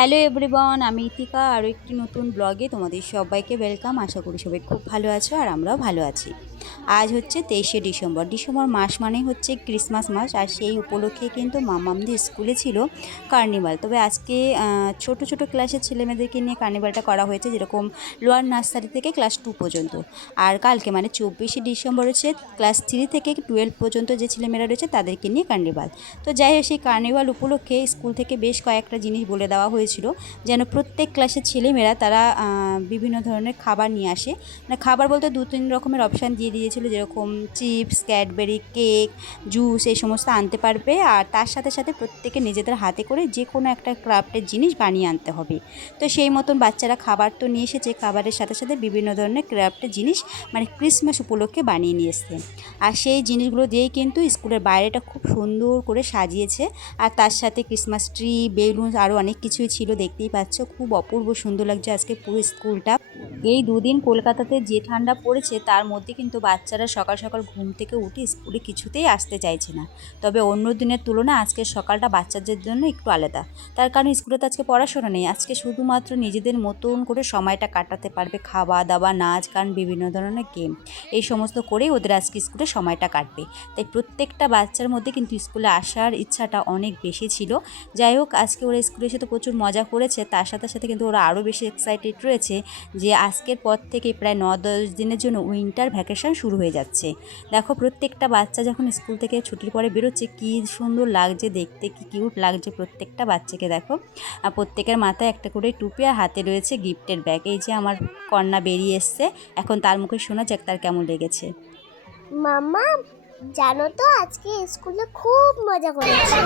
Hello everyone, আমি ইতিকা আরও একটি নতুন ব্লগে তোমাদের সবাইকে ওয়েলকাম। আশা করি সবাই খুব ভালো আছো আর আমরাও ভালো আছি। আজ হচ্ছে 23শে ডিসেম্বর। ডিসেম্বর মাস মানে হচ্ছে ক্রিসমাস মাস, আর সেই উপলক্ষে কিন্তু মামামদের স্কুলে ছিল কার্নিভাল। তবে আজকে ছোট ছোট ক্লাসের ছেলেমেয়েদেরকে নিয়ে কার্নিভালটা করা হয়েছে, যেরকম লোয়ার নার্সারি থেকে ক্লাস 2 পর্যন্ত। আর কালকে মানে 24শে ডিসেম্বর হচ্ছে ক্লাস 3 থেকে 12 পর্যন্ত যে ছেলেমেয়েরা রয়েছে তাদেরকে নিয়ে কার্নিভাল। তো যাই হোক, সেই কার্নিভাল উপলক্ষে স্কুল থেকে বেশ কয়েকটা জিনিস বলে দেওয়া হয়েছিল, যেন প্রত্যেক ক্লাসের ছেলেমেয়েরা তারা বিভিন্ন ধরনের খাবার নিয়ে আসে। মানে খাবার বলতে 2-3 রকমের অপশান দিয়ে দিয়েছিল, যেরকম চিপস, ক্যাডবেরি, কেক, জুস এই সমস্ত আনতে পারবে। আর তার সাথে সাথে প্রত্যেকে নিজেদের হাতে করে যে কোনো একটা ক্রাফটের জিনিস বানিয়ে আনতে হবে। তো সেই মতন বাচ্চারা খাবার তো নিয়ে এসেছে, খাবারের সাথে সাথে বিভিন্ন ধরনের ক্রাফটের জিনিস মানে ক্রিসমাস উপলক্ষে বানিয়ে নিয়ে এসছে। আর সেই জিনিসগুলো দিয়েই কিন্তু স্কুলের বাইরেটা খুব সুন্দর করে সাজিয়েছে। আর তার সাথে ক্রিসমাস ট্রি, বেলুন আরও অনেক কিছুই ছিল, দেখতেই পাচ্ছ। খুব অপূর্ব সুন্দর লাগছে আজকে পুরো স্কুলটা। এই দুদিন কলকাতাতে যে ঠান্ডা পড়েছে, তার মধ্যে কিন্তু বাচ্চারা সকাল সকাল ঘুম থেকে উঠে স্কুলে কিছুতেই আসতে চাইছে না। তবে অন্য দিনের তুলনায় আজকের সকালটা বাচ্চাদের জন্য একটু আলাদা। তার কারণ স্কুলে তো আজকে পড়াশোনা নেই, আজকে শুধুমাত্র নিজেদের মতন করে সময়টা কাটাতে পারবে, খাওয়া দাওয়া, নাচ গান, বিভিন্ন ধরনের গেম, এই সমস্ত করেই ওদের আজকে স্কুলে সময়টা কাটবে। তাই প্রত্যেকটা বাচ্চার মধ্যে কিন্তু স্কুলে আসার ইচ্ছাটা অনেক বেশি ছিল। যাই হোক, আজকে ওরা স্কুলে এসে তো প্রচুর মজা করেছে, তার সাথে সাথে কিন্তু ওরা আরও বেশি এক্সাইটেড রয়েছে যে আজকের পর থেকে প্রায় 9-10 দিনের জন্য উইন্টার ভ্যাকেশন শুরু হয়ে যাচ্ছে। দেখো, প্রত্যেকটা বাচ্চা যখন স্কুল থেকে ছুটির পরে বেরোচ্ছে, কী সুন্দর লাগছে দেখতে, কি কিউট লাগছে প্রত্যেকটা বাচ্চাকে। দেখো, আর প্রত্যেকের মাথায় একটা করে টুপি আর হাতে রয়েছে গিফটের ব্যাগ। এই যে আমার কন্যা বেরিয়ে এসছে, এখন তার মুখে শোনা যাক তার কেমন লেগেছে। মামা, জানো তো আজকে স্কুলে খুব মজা করেছি।